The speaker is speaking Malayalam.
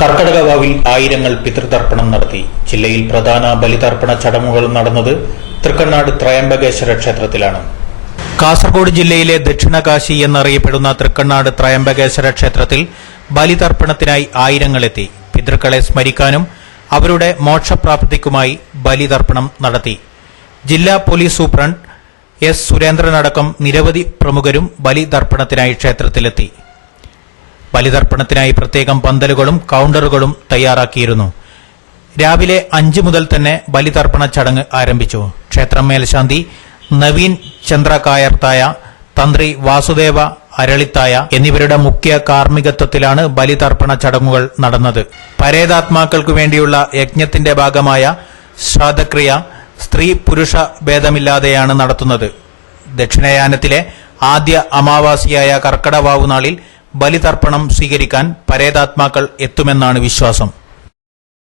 കർക്കടകവാവിൽ ആയിരങ്ങൾ പിതൃതർപ്പണം നടത്തി. ജില്ലയിൽ പ്രധാന ബലിതർപ്പണ ചടങ്ങുകൾ നടന്നത് തൃക്കണ്ണാട് ത്രയംബകേശ്വര ക്ഷേത്രത്തിലാണ്. കാസർഗോഡ് ജില്ലയിലെ ദക്ഷിണകാശി എന്നറിയപ്പെടുന്ന തൃക്കണ്ണാട് ത്രയംബകേശ്വര ക്ഷേത്രത്തിൽ ബലിതർപ്പണത്തിനായി ആയിരങ്ങളെത്തി. പിതൃക്കളെ സ്മരിക്കാനും അവരുടെ മോക്ഷപ്രാപ്തിക്കുമായി ബലിതർപ്പണം നടത്തി. ജില്ലാ പോലീസ് സൂപ്രണ്ട് എസ് സുരേന്ദ്രനടക്കം നിരവധി പ്രമുഖരും ബലിതർപ്പണത്തിനായി ക്ഷേത്രത്തിലെത്തി. ബലിതർപ്പണത്തിനായി പ്രത്യേകം പന്തലുകളും കൌണ്ടറുകളും തയ്യാറാക്കിയിരുന്നു. രാവിലെ 5 മുതൽ തന്നെ ബലിതർപ്പണ ചടങ്ങ് ആരംഭിച്ചു. ക്ഷേത്രം മേൽശാന്തി നവീൻ ചന്ദ്രകായർത്തായ, തന്ത്രി വാസുദേവ അരളിത്തായ എന്നിവരുടെ മുഖ്യ കാർമ്മികത്വത്തിലാണ് ബലിതർപ്പണ ചടങ്ങുകൾ നടന്നത്. പരേതാത്മാക്കൾക്കു വേണ്ടിയുള്ള യജ്ഞത്തിന്റെ ഭാഗമായ ശ്രാദ്ധക്രിയ സ്ത്രീ പുരുഷ ഭേദമില്ലാതെയാണ് നടത്തുന്നത്. ദക്ഷിണയാനത്തിലെ ആദ്യ അമാവാസിയായ കർക്കടവാവു നാളിൽ ബലിതർപ്പണം സ്വീകരിക്കാൻ പരേതാത്മാക്കൾ എത്തുമെന്നാണ് വിശ്വാസം.